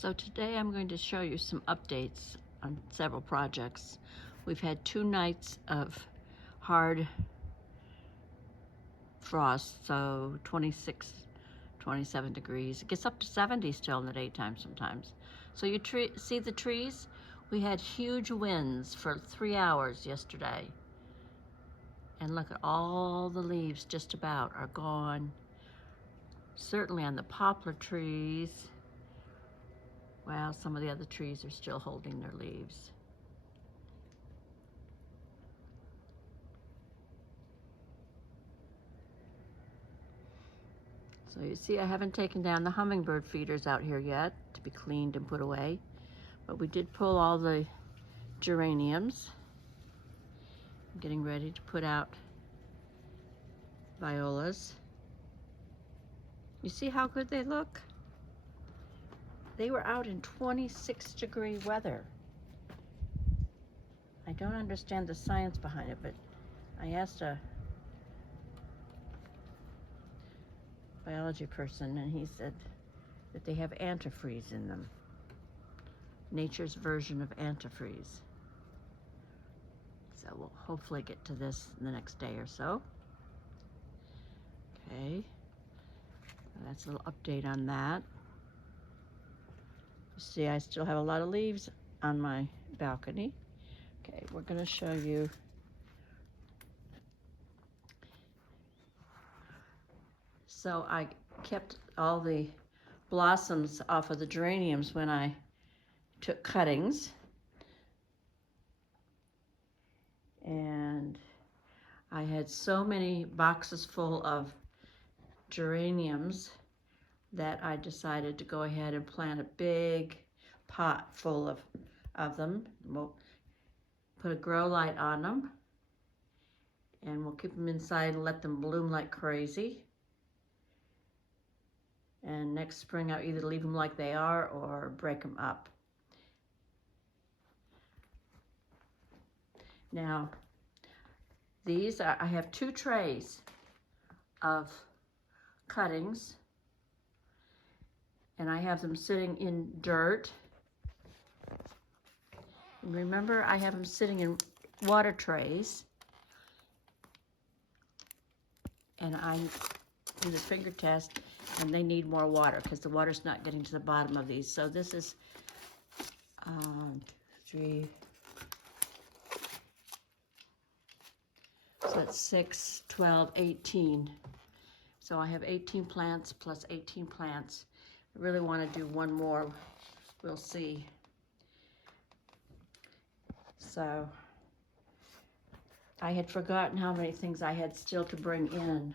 So today I'm going to show you some updates on several projects. We've had 2 nights of hard frost, so 26, 27 degrees. It gets up to 70 still in the daytime sometimes. So you see the trees? We had huge winds for 3 hours yesterday. And look at all the leaves just about are gone. Certainly on the poplar trees. Well, some of the other trees are still holding their leaves. So you see I haven't taken down the hummingbird feeders out here yet to be cleaned and put away, but we did pull all the geraniums. I'm getting ready to put out violas. You see how good they look? They were out in 26-degree weather. I don't understand the science behind it, but I asked a biology person and he said that they have antifreeze in them. Nature's version of antifreeze. So we'll hopefully get to this in the next day or so. Okay, that's a little update on that. You see I still have a lot of leaves on my balcony. Okay, we're going to show you so I kept all the blossoms off of the geraniums when I took cuttings, and I had so many boxes full of geraniums that I decided to go ahead and plant a big pot full of them. We'll put a grow light on them and we'll keep them inside and let them bloom like crazy. And next spring I'll either leave them like they are or break them up. Now these are, I have 2 trays of cuttings and I have them sitting in dirt. And remember, I have them sitting in water trays, and I do the finger test and they need more water because the water's not getting to the bottom of these. So this is 3, so that's 6, 12, 18. So I have 18 plants plus 18 plants. I really want to do one more. We'll see. So I had forgotten how many things I had still to bring in.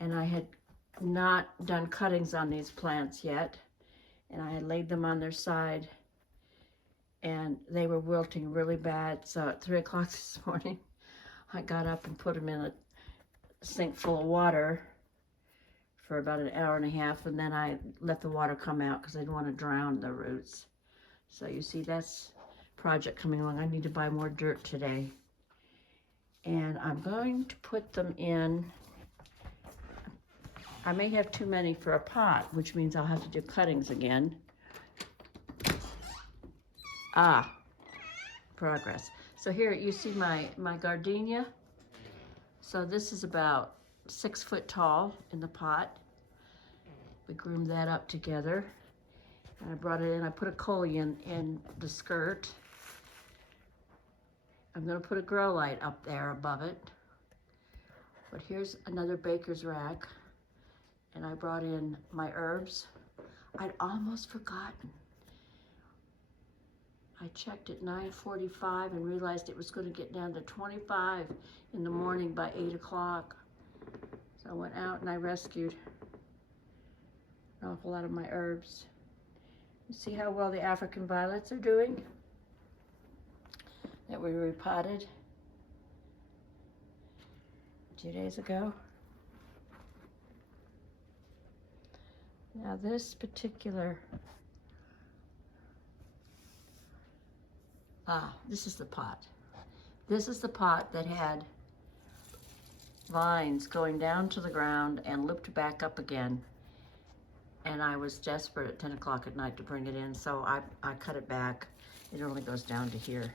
And I had not done cuttings on these plants yet. And I had laid them on their side and they were wilting really bad. So at 3 o'clock this morning, I got up and put them in a sink full of water for about an hour and a half, and then I let the water come out because I didn't want to drown the roots. So you see that's project coming along. I need to buy more dirt today. And I'm going to put them in, I may have too many for a pot, which means I'll have to do cuttings again. Progress. So here you see my gardenia. So this is about 6 foot tall in the pot. We groomed that up together. And I brought it in, I put a collie in the skirt. I'm gonna put a grow light up there above it. But here's another baker's rack. And I brought in my herbs. I'd almost forgotten. I checked at 9:45 and realized it was going to get down to 25 in the morning by 8 o'clock. So I went out and I rescued an awful lot of my herbs. You see how well the African violets are doing that we repotted 2 days ago. Now this particular, this is the pot. This is the pot that had vines going down to the ground and looped back up again. and I was desperate at 10 o'clock at night to bring it in, so I cut it back. It only goes down to here.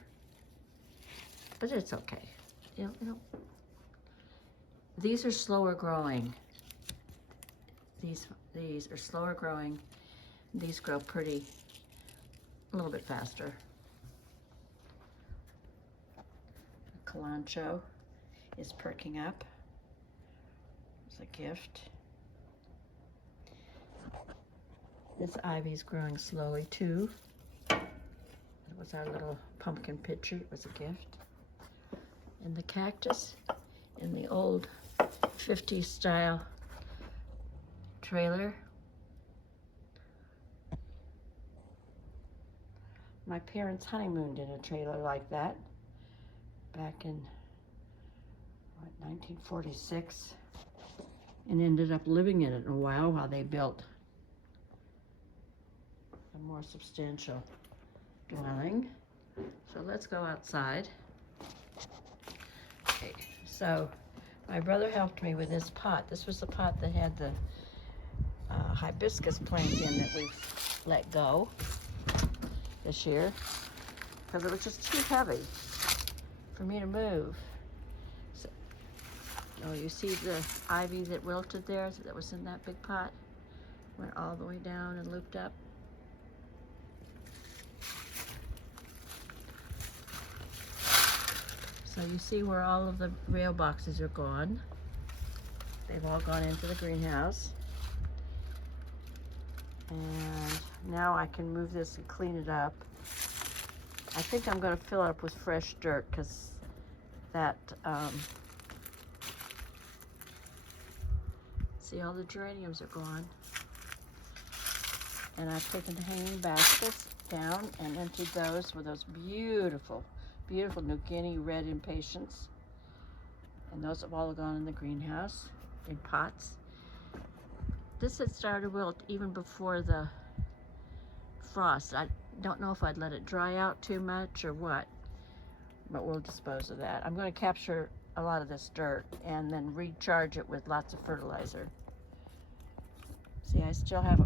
But it's okay. You know, these are slower growing. These are slower growing. These grow pretty, a little bit faster. Kalanchoe is perking up. It's a gift. This ivy's growing slowly too. It was our little pumpkin pitcher. It was a gift. And the cactus in the old 50s style trailer. My parents honeymooned in a trailer like that back in, what, 1946, and ended up living in it a while they built a more substantial dwelling. So let's go outside. Okay, so my brother helped me with this pot. This was the pot that had the hibiscus plant in that we've let go this year because it was just too heavy for me to move. So, oh, you see the ivy that wilted there that was in that big pot? Went all the way down and looped up. So you see where all of the rail boxes are gone. They've all gone into the greenhouse. And now I can move this and clean it up. I think I'm going to fill it up with fresh dirt because that, see, all the geraniums are gone. And I've taken the hanging baskets down and emptied those with those beautiful, beautiful New Guinea red impatiens. And those have all gone in the greenhouse in pots. This had started wilt even before the frost. I don't know if I'd let it dry out too much or what, but we'll dispose of that. I'm going to capture a lot of this dirt and then recharge it with lots of fertilizer. See, I still have,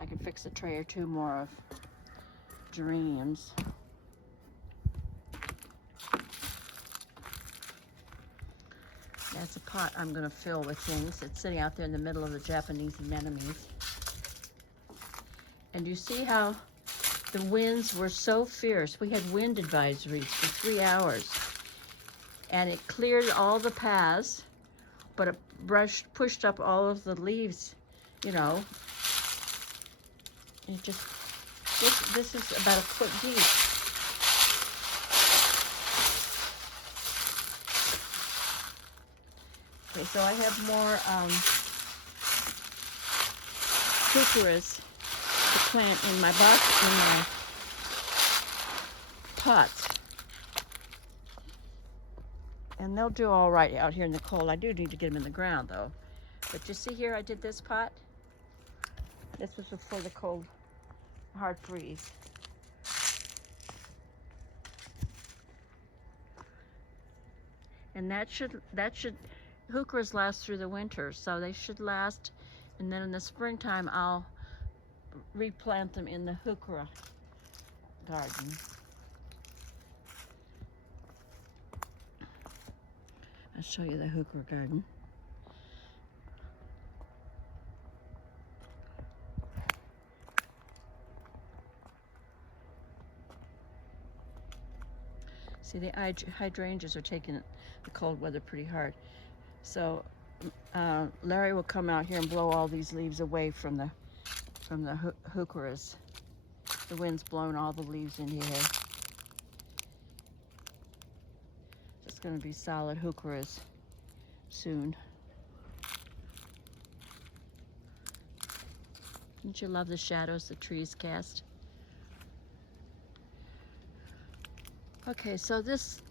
I can fix a tray or two more of geraniums. That's a pot I'm going to fill with things. It's sitting out there in the middle of the Japanese anemones. And you see how the winds were so fierce. We had wind advisories for 3 hours. And it cleared all the paths, but it pushed up all of the leaves, you know. It just, this is about a foot deep. Okay, so I have more heucheras to plant in my pots. And they'll do all right out here in the cold. I do need to get them in the ground though. But you see here, I did this pot. This was before the cold, hard freeze. And that should heucheras last through the winter, so they should last, and then in the springtime I'll replant them in the heuchera garden. I'll show you the heuchera garden. See, the hydrangeas are taking the cold weather pretty hard. So Larry will come out here and blow all these leaves away from the heucheras. The wind's blown all the leaves in here. It's going to be solid heucheras soon. Don't you love the shadows the trees cast? Okay, so this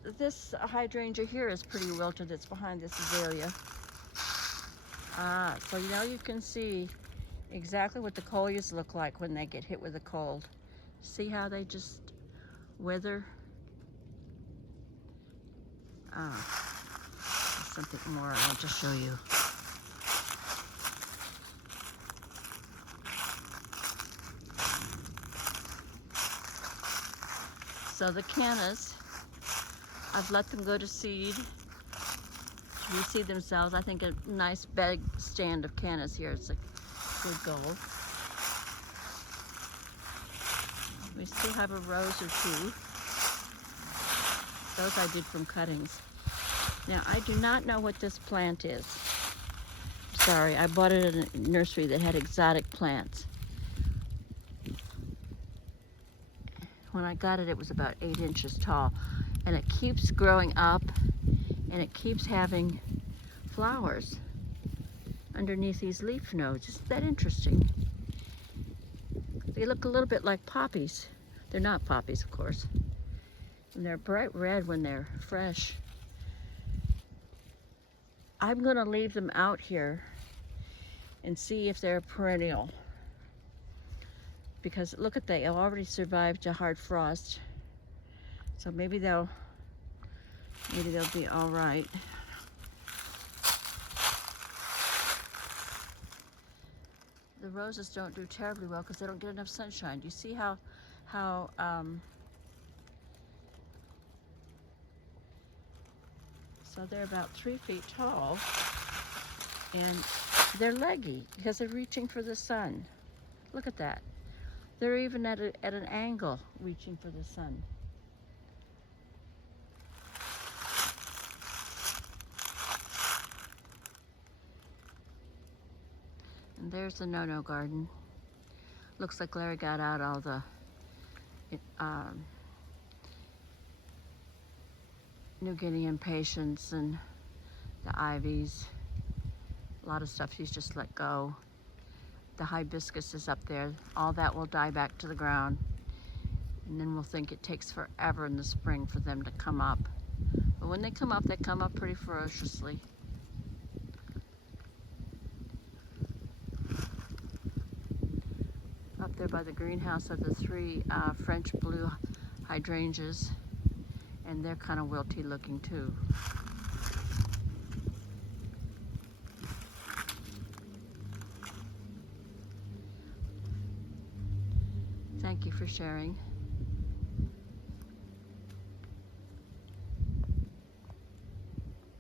hydrangea here is pretty wilted. It's behind this azalea. So now you can see exactly what the coleus look like when they get hit with the cold. See how they just wither? Something more I want to show you. So the cannas, I've let them go to seed, to reseed themselves. I think a nice big stand of cannas here is a good goal. We still have a rose or two. Those I did from cuttings. Now, I do not know what this plant is. Sorry, I bought it in a nursery that had exotic plants. When I got it, it was about 8 inches tall. And it keeps growing up, and it keeps having flowers underneath these leaf nodes. Isn't that interesting? They look a little bit like poppies. They're not poppies, of course. And they're bright red when they're fresh. I'm gonna leave them out here and see if they're perennial. Because look at they already survived a hard frost. So maybe they'll be all right. The roses don't do terribly well because they don't get enough sunshine. Do you see how so they're about 3 feet tall, and they're leggy because they're reaching for the sun. Look at that. They're even at an angle reaching for the sun. And there's the no-no garden. Looks like Larry got out all the New Guinea impatiens and the ivies. A lot of stuff he's just let go. The hibiscus is up there. All that will die back to the ground. And then we'll think it takes forever in the spring for them to come up. But when they come up pretty ferociously. Up there by the greenhouse are the 3 French blue hydrangeas, and they're kind of wilty looking too. Thank you for sharing.